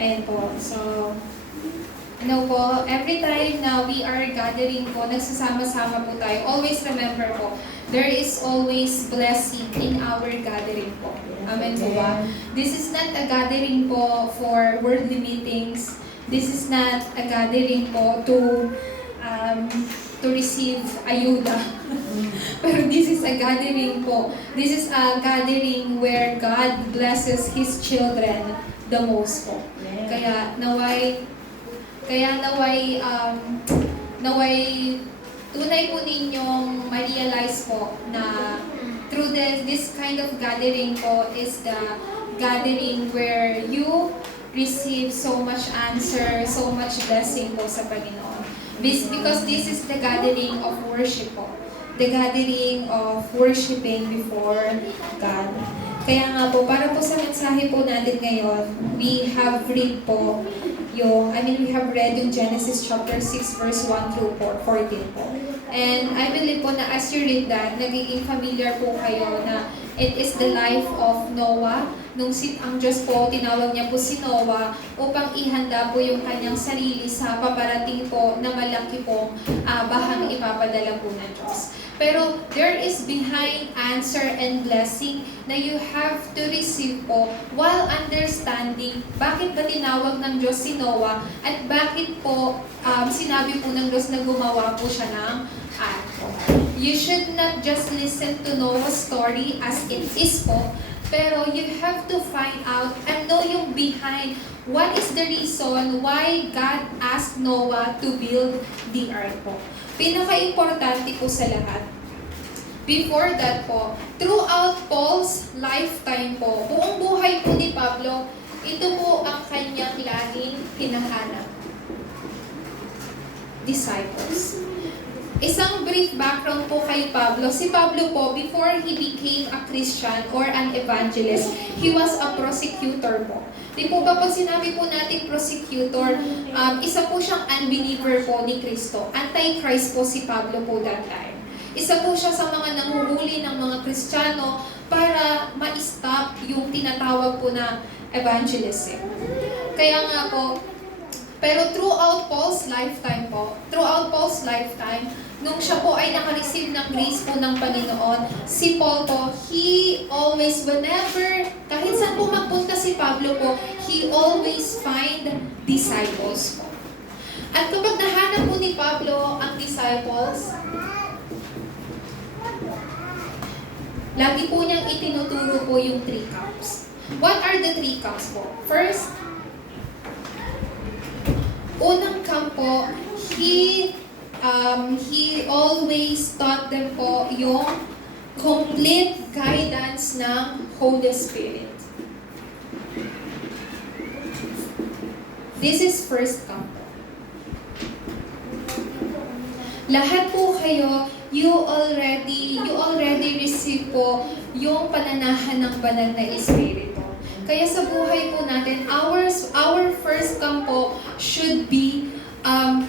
Ayan po. So, po, every time na we are gathering po, nagsasama-sama po tayo, always remember po, there is always blessing in our gathering po. Amen po ba? This is not a gathering po for worldly meetings. This is not a gathering po to receive ayuda. Pero this is a gathering po. This is a gathering where God blesses His children the most po. Kaya naway tunay po ninyong ma-realize po na through this kind of gathering po is the gathering where you receive so much answer, so much blessing po sa Panginoon. Because this is the gathering of worship po. The gathering of worshiping before God. Kaya nga po, para po sa mensahe po natin ngayon, we have read yung Genesis chapter 6 verse 1 through 14 po. And I believe po na as you read that, nagiging familiar po kayo na it is the life of Noah. Ang Diyos po, tinawag niya po si Noah upang ihanda po yung kanyang sarili sa paparating po na malaki pong bahang ipapadala po ng Diyos. Pero there is behind answer and blessing na you have to receive po while understanding bakit ba tinawag ng Diyos si Noah at bakit po sinabi po ng Diyos na gumawa po siya ng arko. You should not just listen to Noah's story as it is po, pero you have to find out and know yung behind what is the reason why God asked Noah to build the ark po. Pinaka-importante po sa lahat. Before that po, throughout Paul's lifetime po, buong buhay po ni Pablo, ito po ang kanyang laging hinahanap. Disciples. Isang brief background po kay Pablo. Si Pablo po, before he became a Christian or an evangelist, he was a prosecutor po. Di po ba pag sinabi po natin prosecutor, isa po siyang unbeliever po ni Kristo. Antichrist po si Pablo po that time. Isa po siya sa mga nanguhuli ng mga Kristiyano para ma-stop yung tinatawag po na evangelism. Kaya nga po, pero throughout Paul's lifetime, nung siya po ay nakareceive ng grace po ng Panginoon, si Paul po, he always, kahit saan po magpunta si Pablo po, he always find disciples po. At kapag nahanap po ni Pablo ang disciples, lagi po niyang itinuturo po yung 3 camps. What are the 3 camps po? First, unang camp po, he always taught them po yung complete guidance ng Holy Spirit. This is first camp po. Lahat po kayo, you already receive po yung pananahan ng banal na Espiritu. Kaya sa buhay po natin, our first camp po should be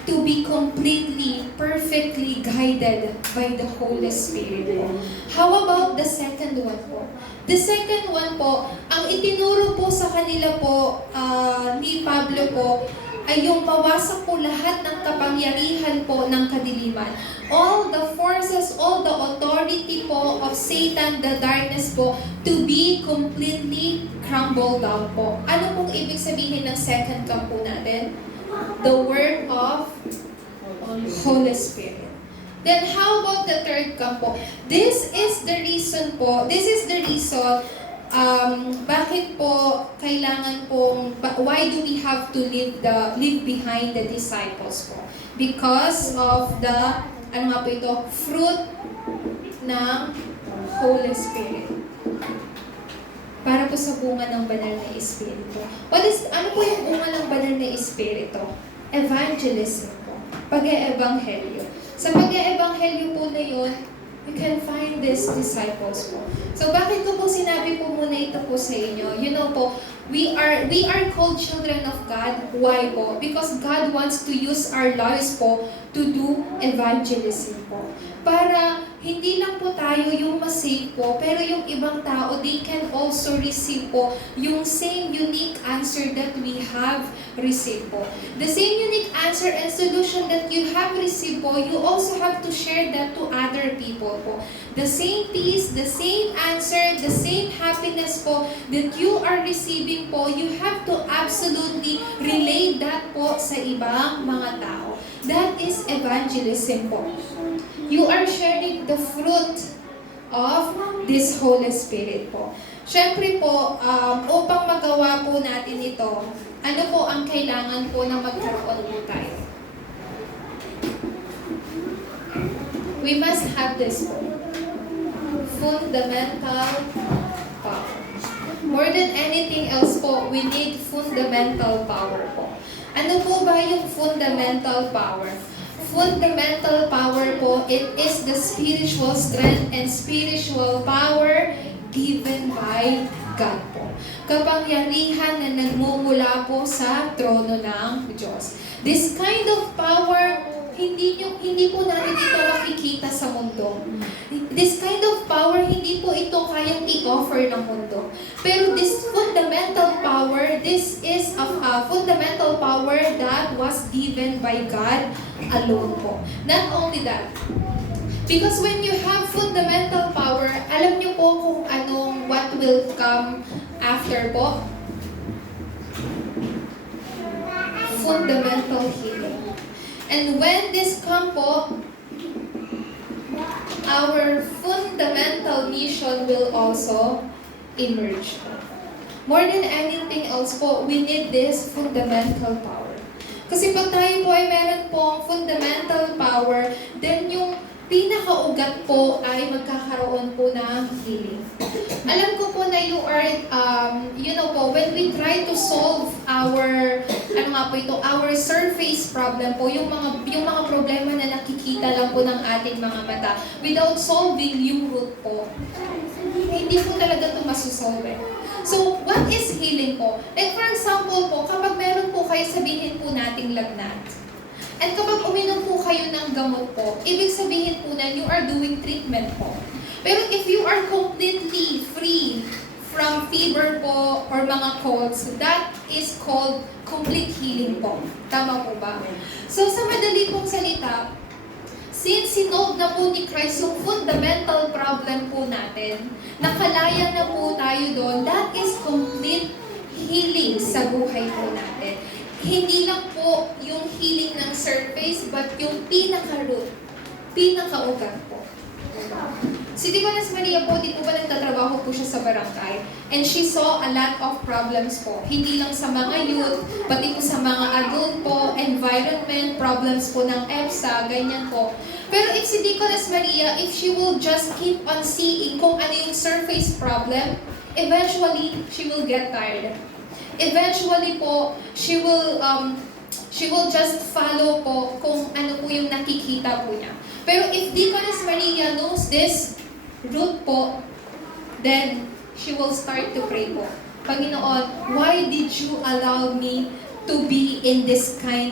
to be completely, perfectly guided by the Holy Spirit po. How about the second one po? The second one po, ang itinuro po sa kanila po ni Pablo po, ay yung mawasak po lahat ng kapangyarihan po ng kadiliman. All the forces, all the authority po of Satan, the darkness po, to be completely crumbled down po. Ano pong ibig sabihin ng second camp po natin? The word of Holy Spirit. Then how about the third camp po? This is the reason bakit po kailangan pong, why do we have to leave behind the disciples po? Because of the, fruit ng Holy Spirit. Para po sa bunga ng banal na Espiritu. Ano po yung bunga ng banal na Espiritu? Evangelism po. Pag-eebanghelyo. Sa pag-eebanghelyo po na yun, you can find these disciples po. So bakit ko po sinabi po muna ito po sa inyo? You know po, we are called children of God. Why po? Because God wants to use our lives po to do evangelism po. Para hindi lang po tayo yung masave po, pero yung ibang tao, they can also receive po yung same unique answer that we have received po. The same unique answer and solution that you have received po, you also have to share that to other people po. The same peace, the same answer, the same happiness po that you are receiving po, you have to absolutely relay that po sa ibang mga tao. That is evangelism po. You are sharing the fruit of this Holy Spirit po. Siyempre po, upang magawa po natin ito, ano po ang kailangan po na magkaroon po tayo? We must have this po. Fundamental power. More than anything else po, we need fundamental power po. Ano po ba yung fundamental power? Fundamental power po, it is the spiritual strength and spiritual power given by God po. Kapangyarihan na nagmumula po sa trono ng Diyos. This kind of power, hindi po natin ito makikita sa mundo. This kind of power, hindi po ito kayang i-offer ng mundo. Pero this fundamental power, this is a fundamental power that was given by God alone po. Not only that, because when you have fundamental power, alam niyo po kung what will come after po? Fundamental healing. And when this come po, our fundamental mission will also emerge. More than anything else po, we need this fundamental power. Kasi pag tayo po ay meron pong fundamental power, then yung pinakaugat po ay magkakaroon po ng healing. Alam ko po na you are, when we try to solve our, our surface problem po, yung mga problema na nakikita lang po ng ating mga mata, without solving yung root po, hindi po talaga ito masusolve. So, what is healing po? Like for example po, kapag meron po kayo, sabihin po nating lagnat. At kapag uminom po kayo ng gamot po, ibig sabihin po na you are doing treatment po. Pero if you are completely free from fever po or mga colds, that is called complete healing po. Tama po ba? So sa madali pong salita, since sinolve na po ni Christ yung fundamental problem po natin, nakalaya na po tayo doon, that is complete healing sa buhay po natin. Hindi lang po yung healing ng surface, but yung pinaka-root, pinaka-ugat po. Si Deaconess Maria po, di po ba nagtatrabaho po siya sa barangay? And she saw a lot of problems po. Hindi lang sa mga youth, pati po sa mga adult po, environment, problems po ng EPSA, ganyan po. Pero if si Deaconess Maria, if she will just keep on seeing kung ano yung surface problem, eventually, she will get tired. Eventually po, she will just follow po kung ano po yung nakikita po niya. Pero if Deaconess Maria knows this root po, then she will start to pray po. Panginoon, why did you allow me to be in this line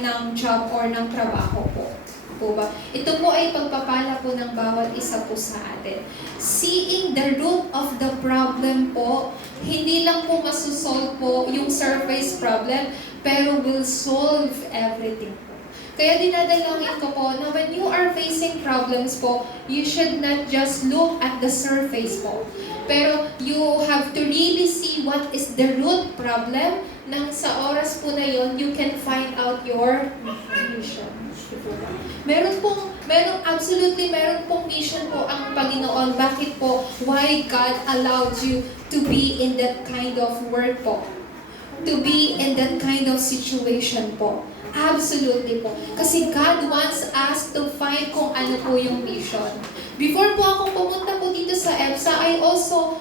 ng job or ng trabaho po? Po ba? Ito po ay pagpapala po ng bawat isa po sa atin. Seeing the root of the problem po, hindi lang po masusolve po yung surface problem, pero will solve everything po. Kaya dinadalangin ko po na when you are facing problems po, you should not just look at the surface po. Pero you have to really see what is the root problem, nang sa oras po na yon, you can find out your mission. Meron pong mission po ang Panginoon. Bakit po? Why God allowed you to be in that kind of work po? To be in that kind of situation po? Absolutely po. Kasi God wants us to find kung ano po yung mission. Before po akong pumunta po dito sa EPSA, I also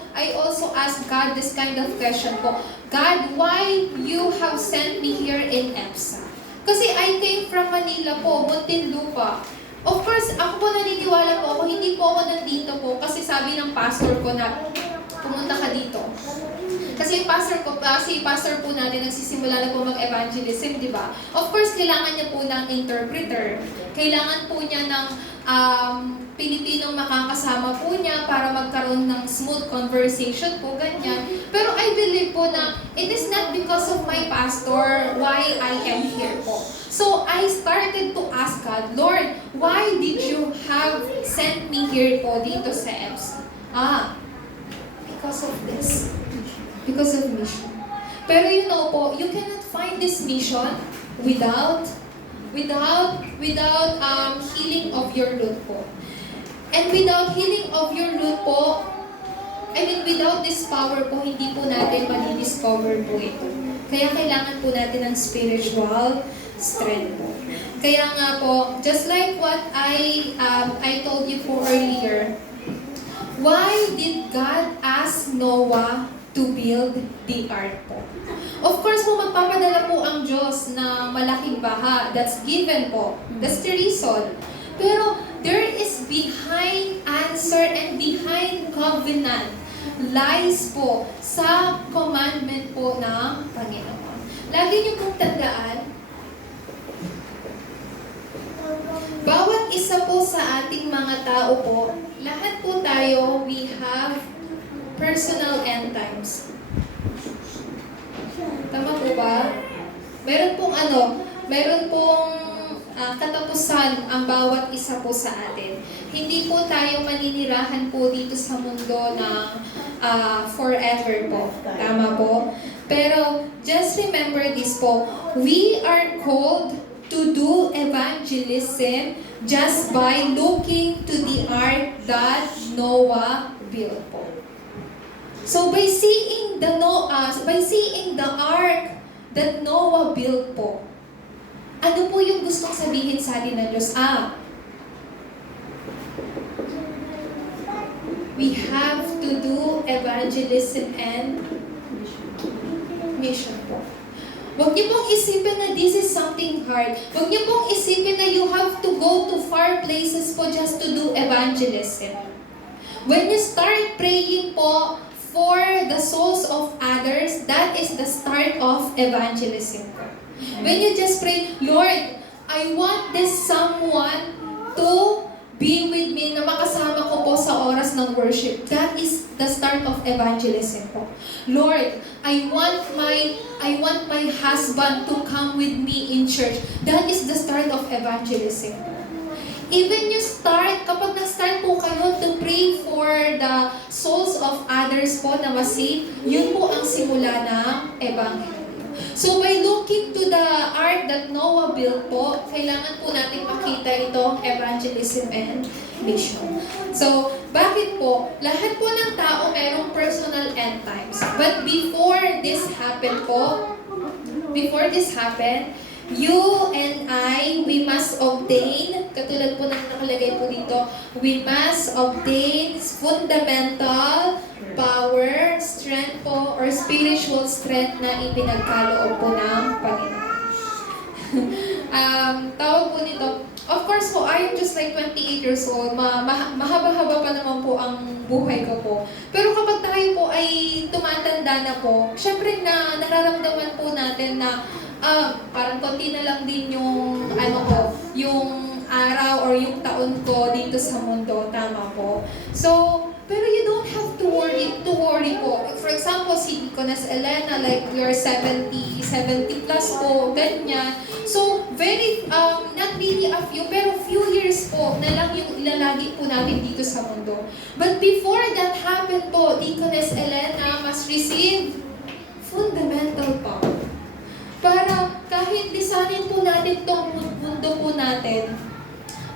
asked God this kind of question po. God, why you have sent me here in EPSA? Kasi I came from Manila po, Muntinlupa. Of course, ako po naniniwala po ako, hindi po ako nandito po kasi sabi ng pastor ko na pumunta ka dito. Kasi pastor po natin nagsisimula na po mag-evangelism, di ba? Of course, kailangan niya po ng interpreter. Kailangan po niya ng Pilipinong makakasama po niya para magkaroon ng smooth conversation po, ganyan. Pero I believe po na it is not because of my pastor why I am here po. So I started to ask God, Lord, why did you have sent me here po dito sa FC? Because of this. Because of mission. Pero you know po, you cannot find this mission without healing of your root po. And without healing of your root po, without this power po, hindi po natin madi-discover po ito. Kaya kailangan po natin ng spiritual strength po. Kaya nga po, just like what I told you po earlier, why did God ask Noah to build the ark po? Of course po, magpapadala po ang Diyos na malaking baha. That's given po. That's the reason. Pero there is behind answer and behind covenant lies po sa commandment po ng Panginoon. Lagi niyo pong tandaan, bawat isa po sa ating mga tao po, lahat po tayo, we have personal end times. Tama po ba? Meron pong katapusan ang bawat isa po sa atin. Hindi po tayo maninirahan po dito sa mundo ng forever po. Tama po? Pero just remember this po, we are called to do evangelism just by looking to the ark that Noah built po. So by seeing the ark that Noah built po, ano po yung gustong sabihin sa atin ng Diyos? We have to do evangelism and mission po. Huwag niyo pong isipin na this is something hard. Huwag niyo pong isipin na you have to go to far places po just to do evangelism. When you start praying po for the souls of others, that is the start of evangelism. When you just pray, Lord, I want this someone to be with me, na makasama ko po sa oras ng worship. That is the start of evangelism po. Lord, I want my husband to come with me in church. That is the start of evangelism. Even you start, kapag nag-start po kayo to pray for the souls of others po na masave, yun po ang simula ng ebanghelyo. So by looking to the ark that Noah built po, kailangan po natin makita itong evangelism and mission. So, bakit po? Lahat po ng tao merong personal end times. But before this happened, you and I, we must obtain, katulad po ng nakalagay po dito, we must obtain fundamental power, strength po, or spiritual strength na ipinagkaloob po ng Panginoon. Tawag po nito, of course po, I am just like 28 years old, mahaba-haba pa naman po ang buhay ko po. Pero kapag tayo po ay tumatanda na po, syempre na nararamdaman po natin na parang konti na lang din yung yung araw or yung taon ko dito sa mundo, tama po. So, pero you don't have to worry po. For example, si Deaconess Elena, like we are 70 plus po, ganyan. So, very, not really a few, pero few years po na lang yung ilalagi po natin dito sa mundo. But before that happened po, Deaconess Elena must receive fundamental power. Para kahit lisanin po natin itong mundo po natin,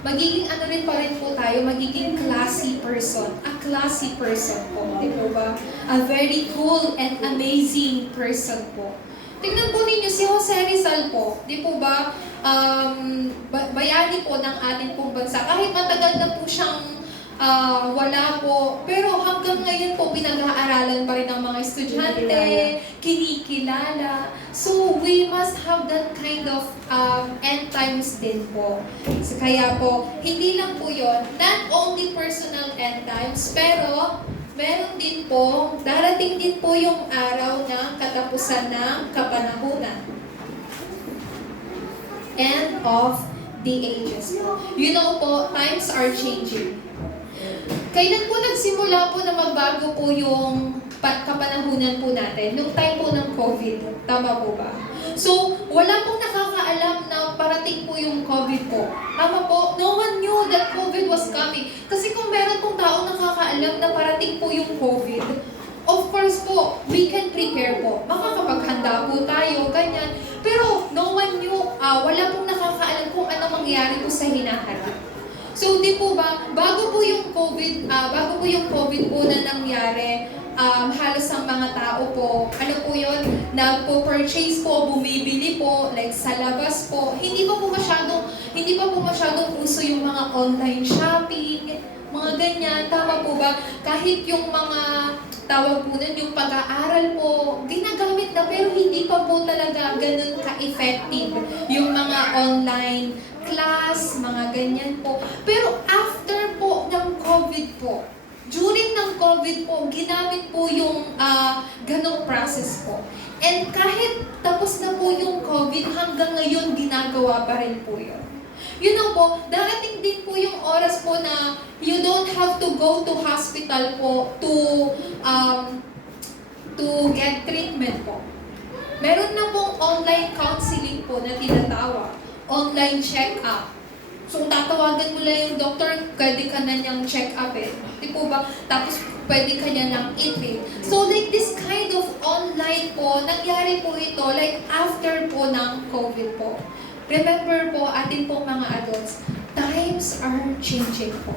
magiging rin pa rin po tayo, magiging classy person. A classy person po, di po ba? A very cool and amazing person po. Tingnan po ninyo si Jose Rizal po, di po ba? Bayani po ng ating pong bansa. Kahit matagal na po siyang wala po. Pero hanggang ngayon po, pinag-aaralan pa rin ng mga estudyante, kinikilala. So, we must have that kind of end times din po. So, kaya po, hindi lang po yon, not only personal end times, pero meron din po, darating din po yung araw ng katapusan ng kapanahunan. End of the ages po. You know po, times are changing. Kailan po nagsimula po na magbago po yung kapanahunan po natin? Nung time po ng COVID. Tama po ba? So, wala pong nakakaalam na parating po yung COVID po. Tama po? No one knew that COVID was coming. Kasi kung meron pong taong nakakaalam na parating po yung COVID, of course po, we can prepare po. Makakapaghanda po tayo, ganyan. Pero no one knew, wala pong nakakaalam kung ano mangyayari po sa hinaharap. So, di po ba, bago po yung COVID po na nangyari, halos ang mga tao po, ano po yun, nagpo-purchase po, bumibili po, like sa labas po, hindi pa po masyadong uso yung mga online shopping, mga ganyan, tama po ba? Kahit yung mga tawag po nun, yung pag-aaral po, ginagamit na pero hindi pa po talaga ganun ka-effective yung mga online class, mga ganyan po. Pero after po ng COVID po, during ng COVID po, ginamit po yung ganong process po. And kahit tapos na po yung COVID, hanggang ngayon ginagawa pa rin po yun. You know po, darating din po yung oras po na you don't have to go to hospital po to get treatment po. Meron na pong online counseling po na tinatawag, online check-up. So, tatawagan mo lang yung doktor, pwede ka na niyang check-up eh. Di po ba? Tapos, pwede ka niya nang i-treat. So, like this kind of online po, nangyari po ito, like after po ng COVID po. Remember po, atin pong mga adults, times are changing po.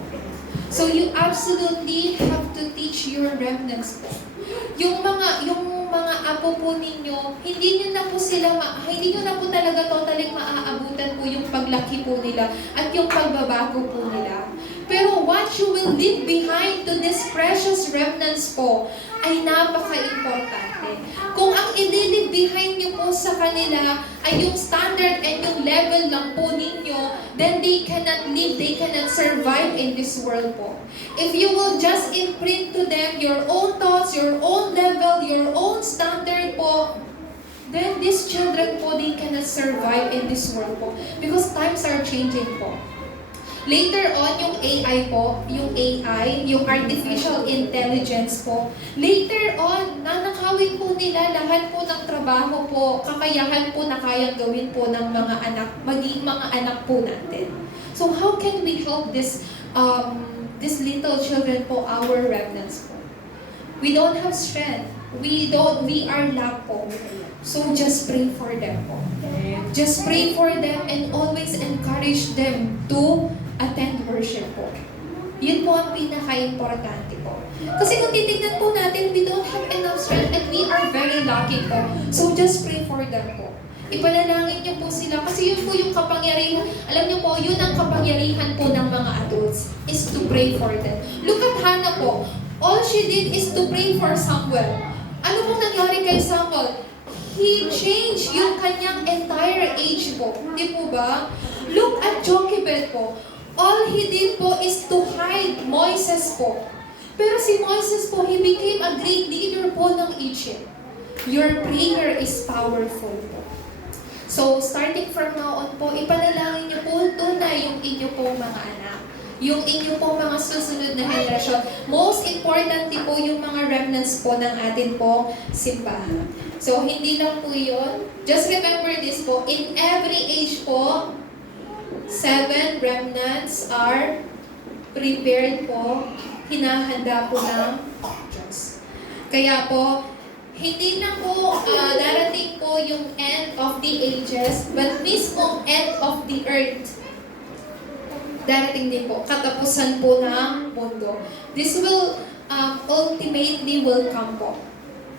So, you absolutely have to teach your remnants po. Yung mga apo po ninyo, hindi nyo na po talaga totally maaabutan po yung paglaki po nila at yung pagbabago po nila. Pero what you will leave behind to these precious remnants po ay napaka-importante. Kung ang i-leave behind nyo po sa kanila ay yung standard and yung level lang po ninyo, then they cannot live, they cannot survive in this world po. If you will just imprint to them your own thoughts, your own level, your own standard po, then these children po, they cannot survive in this world po. Because times are changing po. Later on, yung AI po, yung artificial intelligence po, later on, nanakawin po nila lahat po ng trabaho po, kakayahan po na kayang gawin po ng mga anak, maging mga anak po natin. So how can we help these little children po, our remnants po? We don't have strength. We are lack po. So just pray for them po. Just pray for them and always encourage them to attend worship po. Yun po ang pinaka-importante po. Kasi kung titignan po natin, we don't have enough strength and we are very lucky po. So just pray for them po. Ipanalangin niyo po sila kasi yun po yung kapangyarihan. Alam niyo po, yun ang kapangyarihan po ng mga adults is to pray for them. Look at Hannah po. All she did is to pray for Samuel. Ano pong nangyari kay Samuel? He changed yung kanyang entire age po. Di po ba? Look at Jochebed po. All he did po is to hide Moises po. Pero si Moises po, he became a great leader po ng Egypt. Your prayer is powerful po. So, starting from now on po, ipanalangin niyo po tunay yung inyo po mga anak. Yung inyo po mga susunod na henerasyon. Most importantly po yung mga remnants po ng atin po simbahan. So, hindi lang po yun. Just remember this po, in every age po, 7 remnants are prepared po, hinahanda po ng Diyos. Kaya po, hindi lang po darating po yung end of the ages, but mismo end of the earth. Darating din po, katapusan po ng mundo. This will ultimately will come po.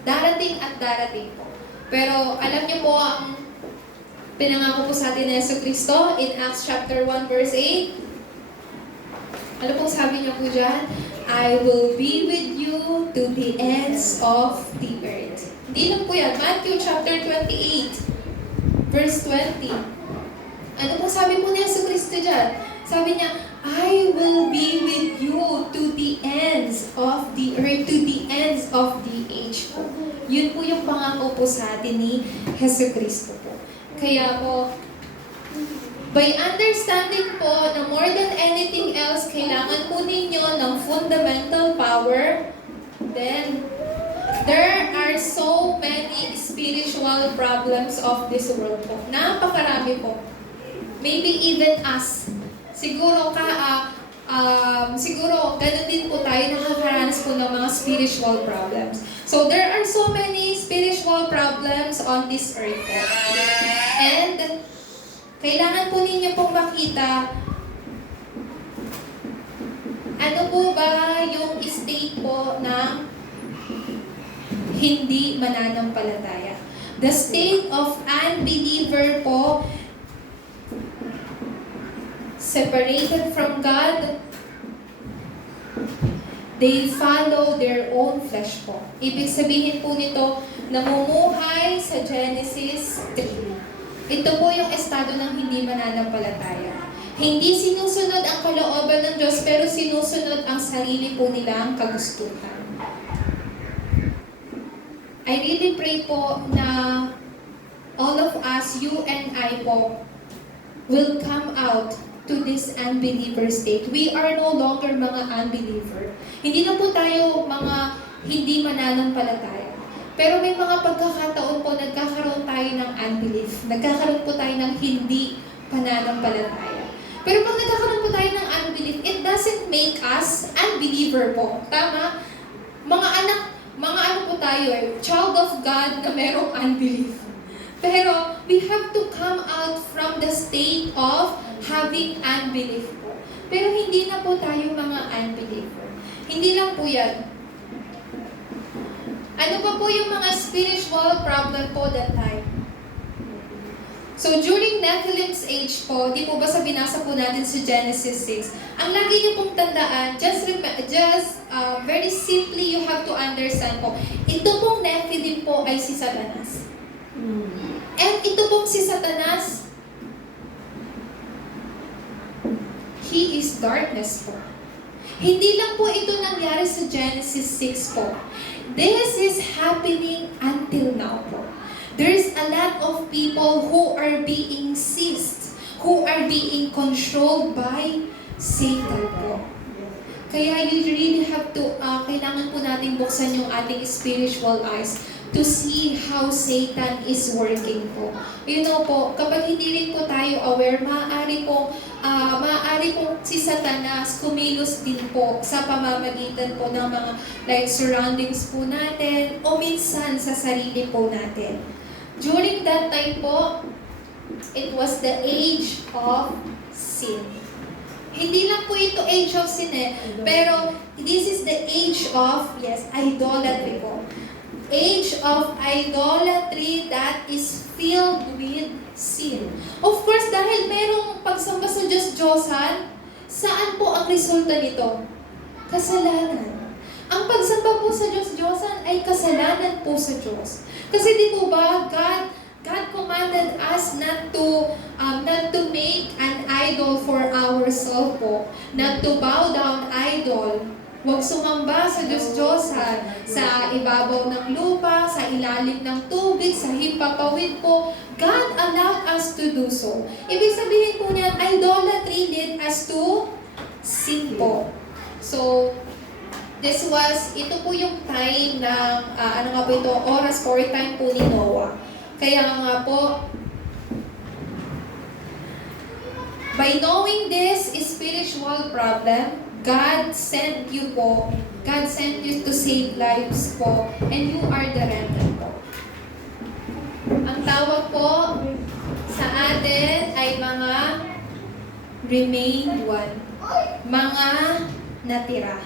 Darating at darating po. Pero alam niyo po ang pinangako po sa atin ni Jesucristo in Acts chapter 1 verse 8. Ano pong sabi niya po dyan? I will be with you to the ends of the earth. Hindi lang po yan. Matthew chapter 28 verse 20. Ano pong sabi po ni Jesucristo dyan? Sabi niya, I will be with you to the ends of the earth, to the ends of the age po. Yun po yung pangako po sa atin ni Jesucristo po. Kaya po, By understanding po na more than anything else, kailangan po ninyo ng fundamental power, then there are so many spiritual problems of this world po. Napakarami po. Maybe even us. Siguro ganun din po tayo nakakaranas po ng mga spiritual problems. So there are so many spiritual problems on this earth po. And kailangan po ninyo pong makita ano po ba yung state po ng hindi mananampalataya. The state of unbeliever po, separated from God, they follow their own flesh po. Ibig sabihin po nito, namumuhay sa Genesis 3. Ito po yung estado ng hindi mananampalataya. Hindi sinusunod ang kalooban ng Diyos, pero sinusunod ang sarili po nilang kagustuhan. I really pray po na all of us, you and I po, will come out to this unbeliever state. We are no longer mga unbeliever. Hindi na po tayo mga hindi mananampalataya. Pero may mga pagkakataon po, nagkakaroon tayo ng unbelief. Nagkakaroon po tayo ng hindi pananampalataya. Pero pag nagkakaroon po tayo ng unbelief, it doesn't make us unbeliever po. Tama? Mga ano po tayo child of God na merong unbelief. Pero we have to come out from the state of having unbelief po. Pero hindi na po tayo mga unbeliever. Hindi lang po yan. Ano pa po yung mga spiritual problem po that time? So, during Nephilim's age po, di po ba sa binasa po natin sa Genesis 6, ang lagi niyo pong tandaan, very simply, you have to understand po, ito pong Nephilim po ay si Satanas. And ito pong si Satanas, he is darkness po. Hindi lang po ito nangyari sa Genesis 6 po. This is happening until now po. There's a lot of people who are being seized, who are being controlled by Satan po. Kaya you really have to, kailangan po natin buksan yung ating spiritual eyes to see how Satan is working po. You know po, kapag hindi rin po tayo aware, maaari pong si Satanas kumilos din po sa pamamagitan po ng mga surroundings po natin o minsan sa sarili po natin. During that time po, it was the age of sin. Hindi lang po ito age of sin pero this is the age of, idolatry po. Age of idolatry that is filled with sin. Of course, dahil merong pagsamba sa Diyos-Diyosan, saan po ang resulta nito? Kasalanan. Ang pagsamba po sa Diyos-Diyosan ay kasalanan po sa Diyos. Kasi di po ba, God commanded us not to make an idol for ourselves po. Not to bow down idol. Huwag sumamba sa Diyos-Diyosan, sa ibabaw ng lupa, sa ilalim ng tubig, sa himpapawid po. God allowed us to do so. Ibig sabihin po niyan, idolatry led us to sin po. So, ito po yung time ng, oras or time po ni Noah. Kaya nga po, by knowing this spiritual problem, God sent you to save lives po, and you are the remnant po. Ang tawag po sa atin ay mga remained one, mga natira.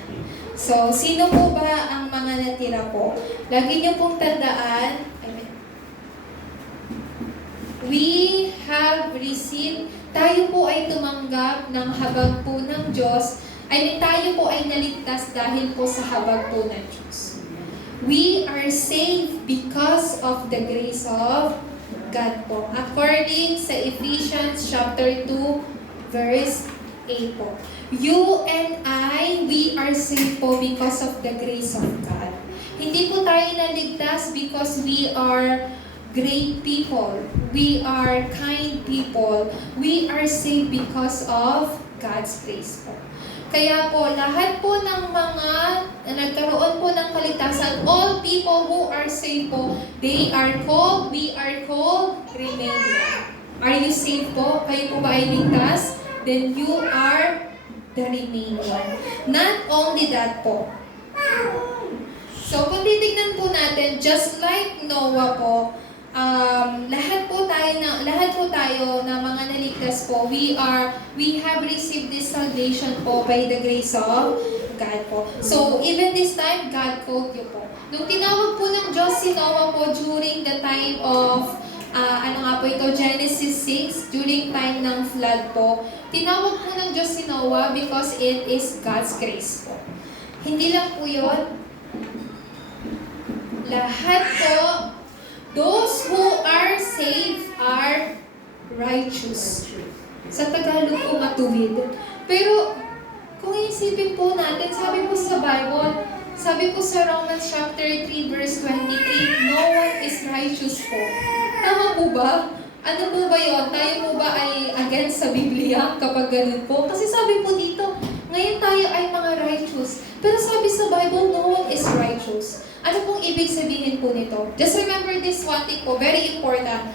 So, sino po ba ang mga natira po? Lagi niyo pong tandaan, we have received, tayo po ay tumanggap ng habag po ng Diyos. Tayo po ay naligtas dahil po sa habag po ng Diyos. We are saved because of the grace of God po. According sa Ephesians chapter 2, verse 8 po. You and I, we are saved po because of the grace of God. Hindi po tayo naligtas because we are great people. We are kind people. We are saved because of God's grace po. Kaya po, lahat po ng mga nagkaroon po ng kaligtasan, all people who are saved po, they are called, we are called, remain. Are you saved po? Kayo po ba ay ligtas? Then you are the remaining one. Not only that po. So, kung titignan po natin, just like Noah po, lahat po tayo na mga naligtas po, we have received this salvation po by the grace of God po. So, even this time, God called you po. Nung tinawag po ng Diyos si Noah po during the time of, Genesis 6, during time ng flood po, tinawag po ng Diyos si Noah because it is God's grace po. Hindi lang po yun. Lahat po, those who are saved are righteous. Sa Tagalog po matuwid. Pero, kung isipin po natin, sabi po sa Bible, sabi po sa Romans chapter 3 verse 23, no one is righteous po. Tama po ba? Ano po ba yun? Tayo po ba ay against sa Biblia kapag ganun po? Kasi sabi po dito, ngayon tayo ay mga righteous. Pero sabi sa Bible, no one is righteous. Ano pong ibig sabihin po nito? Just remember this one thing po, very important.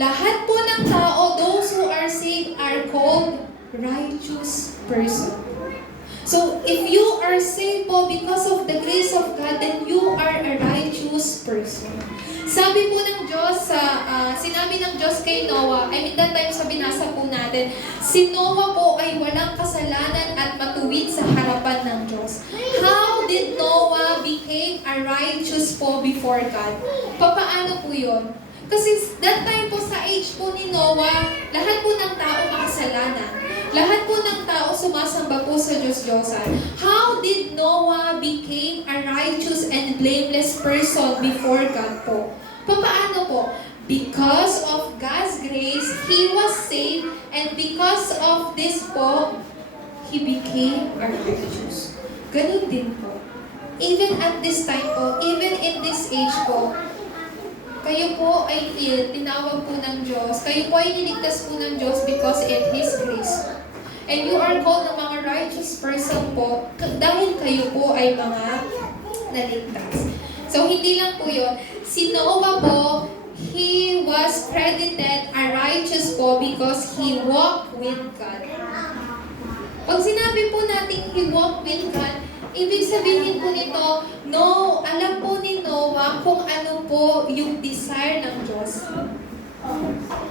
Lahat po ng tao, those who are saved are called righteous person. So, if you are saved po because of the grace of God, then you are a righteous person. Sabi po ng Diyos, sinabi ng Diyos kay Noah, that time sa binasa po natin, si Noah po ay walang kasalanan at matuwid sa harapan ng Diyos. How did Noah became a righteous po before God? Papaano po yun? Kasi that time po sa age po ni Noah, lahat po ng tao makasalanan. Lahat po ng tao sumasamba po sa Diyos-Diyosan. How did Noah became a righteous and blameless person before God po? Paano po? Because of God's grace, he was saved, and because of this po, he became a righteous. Ganun din po. Even at this time po, even in this age po, kayo po ay tinawag po ng Diyos. Kayo po ay niligtas po ng Diyos because of His grace. And you are called na mga righteous person po dahil kayo po ay mga naligtas. So, hindi lang po yun. Si Noah po, he was credited a righteous po because he walked with God. Pag sinabi po natin he walked with God, ibig sabihin po nito, no, alam po ni Noah kung ano po yung desire ng Diyos.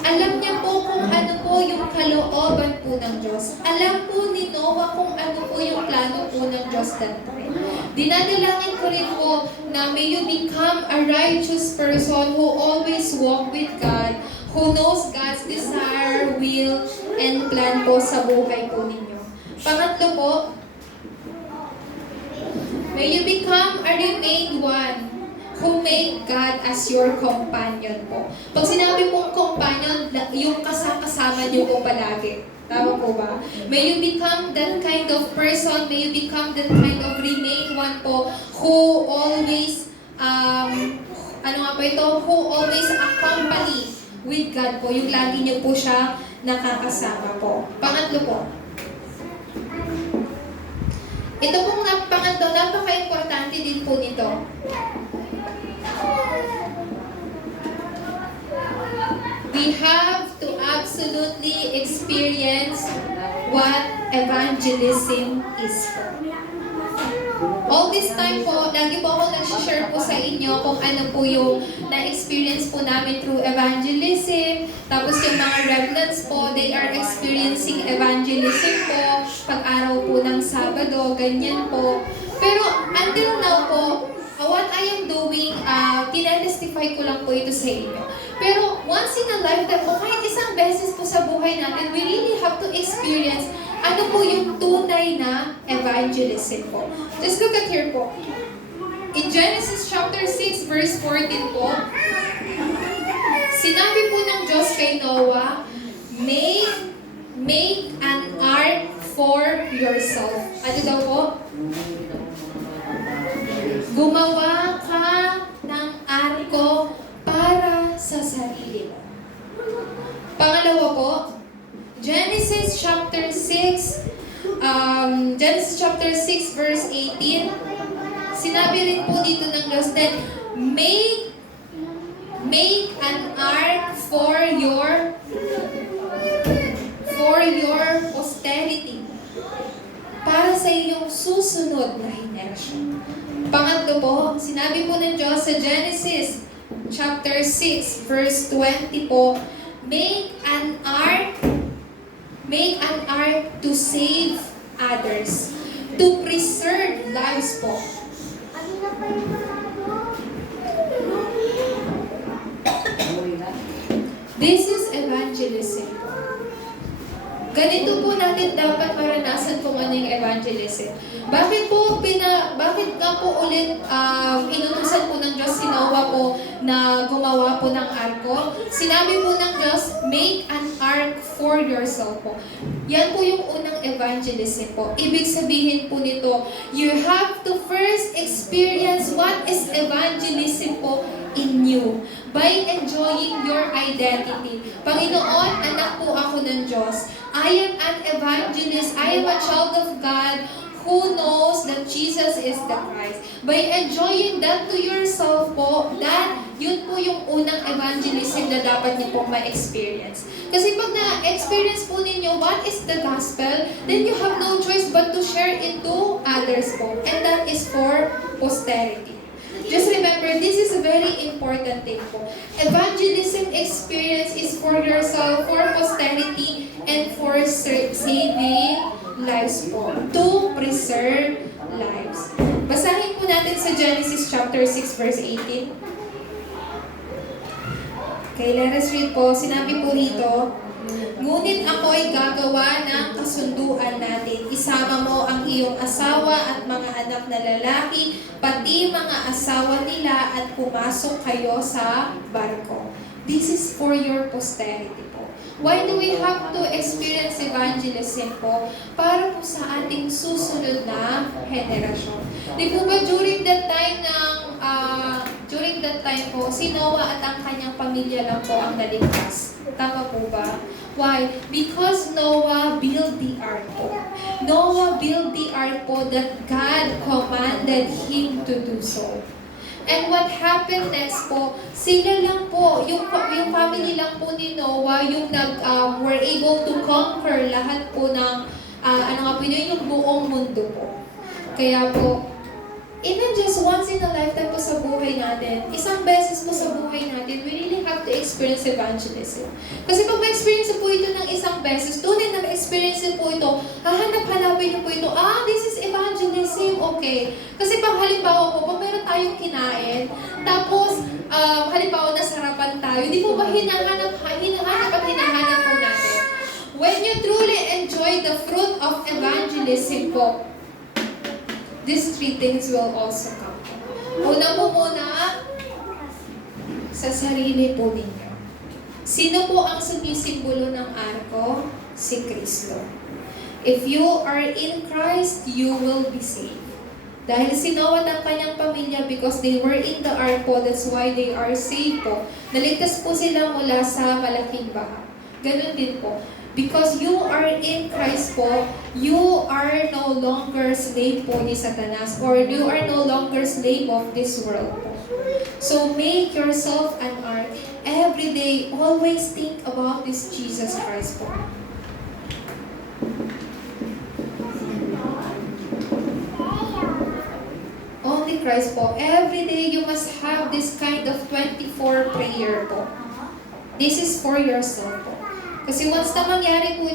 Alam niya po kung ano po yung kalooban po ng Diyos. Alam po ni Noah kung ano po yung plano po ng Diyos that time. Dinadalangin ko rin po na may you become a righteous person who always walk with God, who knows God's desire, will, and plan po sa buhay po ninyo. Pangatlo po, may you become a remained one who make God as your companion po. Pag sinabi pong companion, yung kasama niyo po palagi. Tama po ba? May you become that kind of person, may you become that kind of remain one po who always, who always accompany with God po. Yung lagi niyo po siya nakakasama po. Pangatlo po. Ito pong pangatlo, napaka-importante din po nito. We have to absolutely experience what evangelism is for. All this time po, lagi po ako nag-share po sa inyo kung ano po yung na-experience po namin through evangelism. Tapos yung mga remnants po, they are experiencing evangelism po, pag-araw po ng Sabado, ganyan po. Pero until now po, what I am doing, tinetestify ko lang po ito sa inyo. Pero once in a lifetime po, kahit isang beses po sa buhay natin, we really have to experience ano po yung tunay na evangelism po. Just look at here po. In Genesis chapter 6 verse 14 po, sinabi po ng Diyos kay Noah, make an ark for yourself. Ano daw po? Gumawa ka ng arko para sa Genesis chapter 6, verse 18, sinabi rin po dito ng Diyos that make an ark for your posterity, para sa iyong susunod na henerasyon. Pangatlo po, sinabi po ng Diyos sa Genesis chapter 6 verse 20 po, make an ark to save others, to preserve lives po. This is evangelism. Ganito po natin dapat maranasan kung ano yung evangelism. Bakit nga po ulit inutusan po ng Diyos si Noah po na gumawa po ng arko? Sinabi po ng Diyos, make an ark for yourself po. Yan po yung unang evangelism po. Ibig sabihin po nito, you have to first experience what is evangelism po in you by enjoying your identity. Panginoon, anak po ako ng Diyos. I am an evangelist. I am a child of God who knows that Jesus is the Christ. By enjoying that to yourself po, yun po yung unang evangelism na dapat niyo po ma-experience. Kasi pag na-experience po ninyo what is the gospel, then you have no choice but to share it to others po. And that is for posterity. Just remember, this is a very important thing po. Evangelism experience is for yourself, for posterity, and for saving lives po. To preserve lives. Basahin po natin sa Genesis chapter 6 verse 18. Okay, let us read po. Sinabi po rito, ngunit ako ay gagawa ng kasunduan natin. Isama mo ang iyong asawa at mga anak na lalaki, pati mga asawa nila, at pumasok kayo sa barko. This is for your posterity po. Why do we have to experience evangelism po? Para po sa ating susunod na henerasyon. Di po ba during that time po, si Noah at ang kanyang pamilya lang po ang naligtas? Tama po ba? Why? Because Noah built the ark po. Noah built the ark po that God commanded him to do so. And what happened next po, sila lang po, yung family lang po ni Noah, yung were able to conquer lahat po ng, yung buong mundo po. Kaya po, even just once in a lifetime po sa buhay natin, isang beses po sa buhay natin, we really have to experience evangelism. Kasi pag ma-experience po ito ng isang beses, tunay na ma-experience po ito, hahanap-hanapin niyo po ito, this is evangelism, okay. Kasi pag halimbawa po, pag meron tayong kinain, tapos halimbawa nasarapan tayo, di po ba hinahanap po natin? When you truly enjoy the fruit of evangelism po, these three things will also come. Una po muna, sa sarili po ninyo. Sino po ang sumisimbolo ng arko? Si Kristo. If you are in Christ, you will be saved. Dahil si Noah at ang kanyang pamilya, because they were in the ark po, that's why they are saved po. Naligtas po sila mula sa malaking baha. Ganun din po. Because you are in Christ po, you are no longer slave po ni Satanas, or you are no longer slave of this world po. So make yourself an ark. Every day, always think about this Jesus Christ po. Only Christ po. Every day, you must have this kind of 24 prayer po. This is for yourself po. Kasi once na mangyari po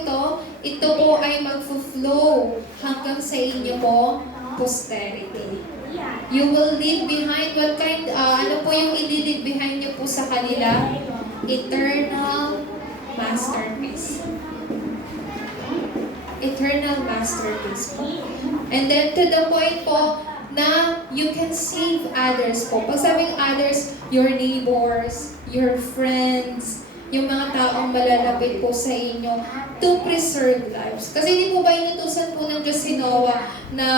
ito po ay mag-flow hanggang sa inyo po, posterity. You will leave behind what kind, ano po yung i-leave behind nyo po sa kanila? Eternal masterpiece. Eternal masterpiece po. And then to the point po na you can save others po. Pag sabing others, your neighbors, your friends, yung mga taong malalapit po sa inyo to preserve lives. Kasi di po ba inutusan po ng Diyos si Noah na,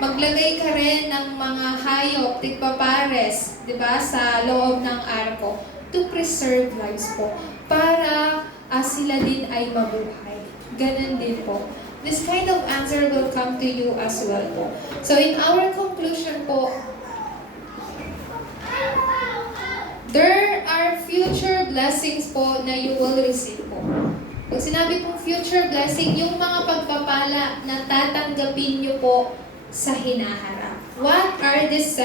maglagay ka rin ng mga hayop, tigpapares, di ba, sa loob ng arko to preserve lives po. Para sila din ay mabuhay. Ganun din po. This kind of answer will come to you as well po. So in our conclusion po, there are future blessings po na you will receive po. Pag sinabi pong future blessing, yung mga pagpapala na tatanggapin nyo po sa hinaharap. What are these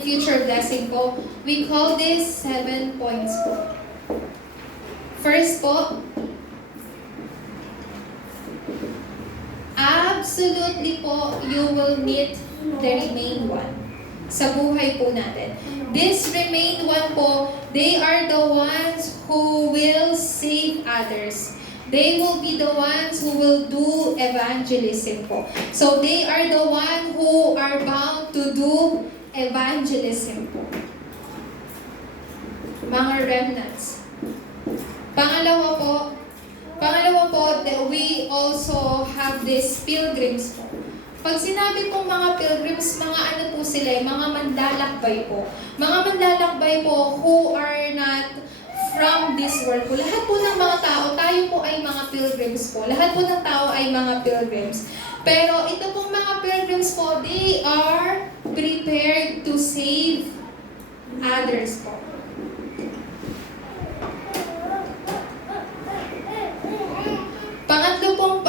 future blessing po? We call this 7 points po. First po, absolutely po, you will meet the remained one sa buhay po natin. This remained one po, they are the ones who will save others. They will be the ones who will do evangelism po. So they are the one who are bound to do evangelism po. Mga remnants. Pangalawa po, that we also have these pilgrims po. Pag sinabi pong mga pilgrims, mga ano po sila, mga manlalakbay po. Mga manlalakbay po who are not from this world po. Lahat po ng mga tao, tayo po ay mga pilgrims po. Lahat po ng tao ay mga pilgrims. Pero ito pong mga pilgrims po, they are prepared to save others po. Pangatlo pong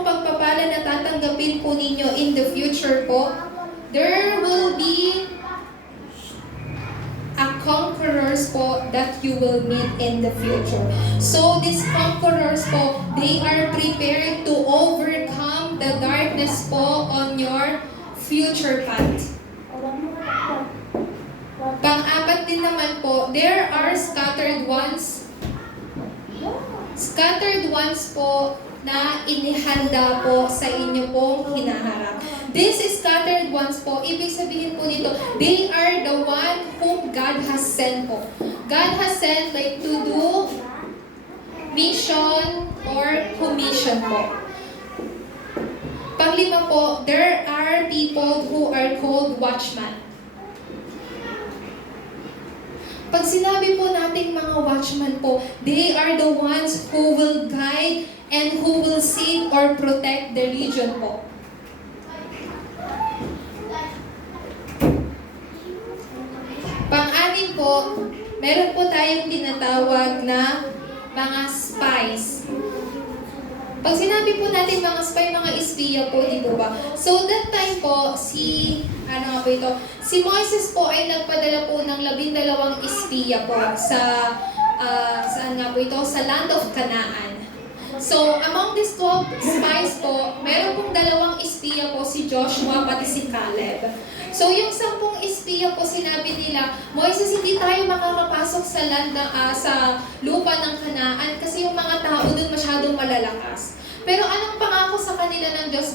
pagpapala na tatanggapin po ninyo in the future po, there will be a conquerors po that you will meet in the future. So these conquerors po, they are prepared to overcome the darkness po on your future path. Pang-apat din naman po, there are scattered ones po na inihanda po sa inyo pong hinaharap. This scattered ones po, ibig sabihin po nito, they are the one whom God has sent po. God has sent like to do mission or commission po. Panglima po, there are people who are called watchmen. Pag sinabi po nating mga watchmen po, they are the ones who will guide and who will save or protect the region po. Pang-anim po, meron po tayong tinatawag na mga spies. Pag sinabi po natin mga spy, mga espiya po, dito ba? So that time po, si Moises po ay nagpadala po ng 12 espiya po sa, saan nga po ito? Sa land of Canaan. So, among these 12 spies po, meron pong 2 espiya po, si Joshua pati si Caleb. So, yung 10 espiya po, sinabi nila, Moises, hindi tayo makakapasok sa land sa lupa ng Canaan kasi yung mga tao doon masyadong malalakas. Pero anong pangako sa kanila ng Diyos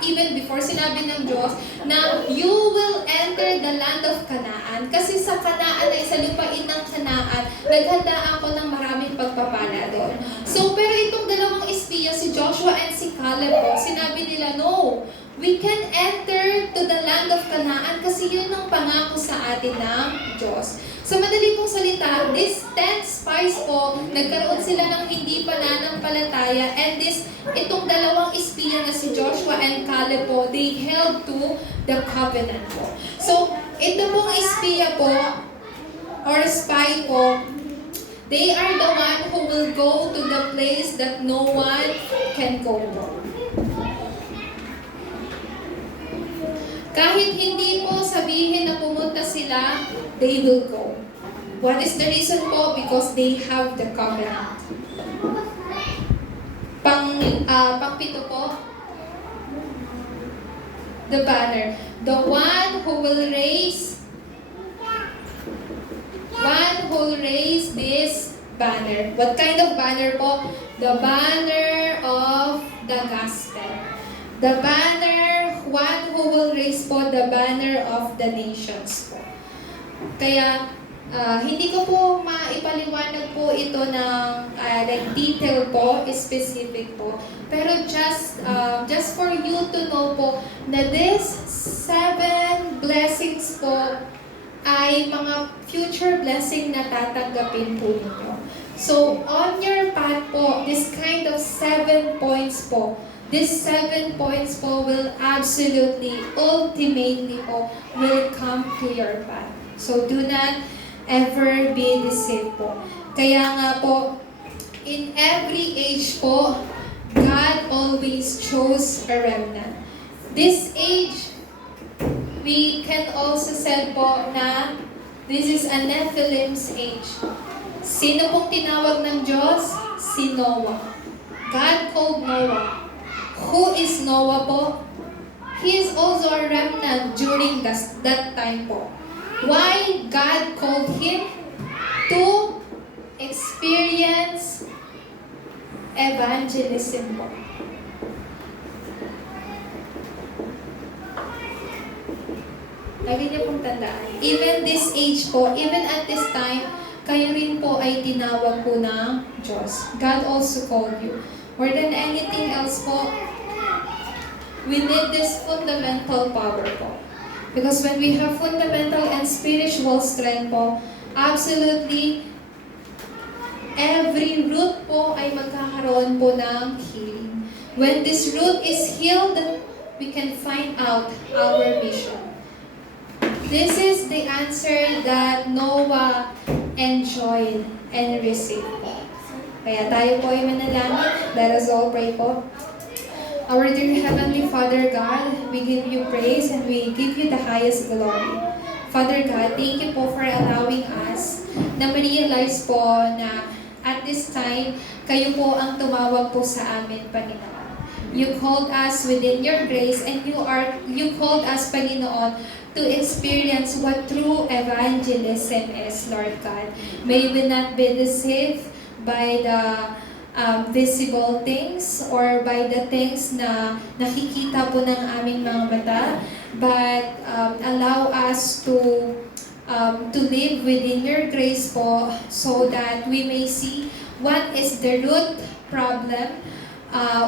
even before sinabi ng Diyos na you will enter the land of Canaan. Kasi sa Canaan ay sa lupain ng Canaan, naghanda ako ng maraming pagpapala doon. So, pero itong 2 espiya, si Joshua and si Caleb po, sinabi nila, no, we can enter to the land of Canaan kasi yun ang pangako sa atin ng Diyos. Sa madali pong salita, these 10 spies po, nagkaroon sila ng hindi pananampalataya and itong 2 espiya na si Joshua and Caleb po, they held to the covenant po. So, ito pong espiya po, or spy po, they are the one who will go to the place that no one can go to. Kahit hindi po sabihin na pumunta sila, they will go. What is the reason po? Because they have the covenant. Pang-pito po, the banner. The one who will raise this banner. What kind of banner po? The banner of the gospel. The banner, one who will raise po the banner of the nations po. Kaya, Hindi ko po maipaliwanag po ito ng like detail po, specific po. Pero just for you to know po na this 7 blessings po ay mga future blessing na tatanggapin po ninyo. So, on your path po, this kind of 7 points po, this 7 points po will absolutely, ultimately po, will come to your path. So, do not ever be deceived po. Kaya nga po, in every age po, God always chose a remnant. This age, we can also say po na this is a Nephilim's age. Sino pong tinawag ng Diyos? Si Noah. God called Noah. Who is Noah po? He is also a remnant during that time po. Why God called him? To experience evangelism po. Lagi niyo pong tandaan. Even this age po, even at this time, kayo rin po ay tinawag po ng Diyos. God also called you. More than anything else po, we need this fundamental power po. Because when we have fundamental and spiritual strength po, absolutely, every root po ay magkakaroon po ng healing. When this root is healed, we can find out our mission. This is the answer that Noah enjoyed and received. Kaya tayo po ay manalangin. Let us all pray po. Our dear Heavenly Father God, we give you praise and we give you the highest glory. Father God, thank you po for allowing us na ma-realize po na at this time, kayo po ang tumawag po sa amin, Panginoon. You called us within your grace and you called us, Panginoon, to experience what true evangelism is, Lord God. May we not be deceived by the visible things or by the things na nakikita po ng aming mga mata, but allow us to live within your grace po so that we may see what is the root problem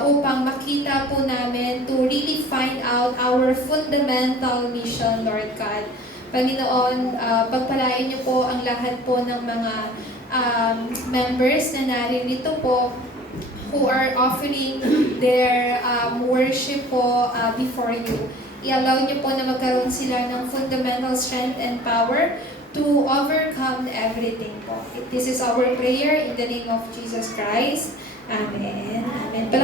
upang makita po namin to really find out our fundamental mission, Lord God. Panginoon, pagpalain niyo po ang lahat po ng mga members na naririto po who are offering their worship po before you. I-allow niyo po na magkaroon sila ng fundamental strength and power to overcome everything po. This is our prayer in the name of Jesus Christ. Amen. Amen.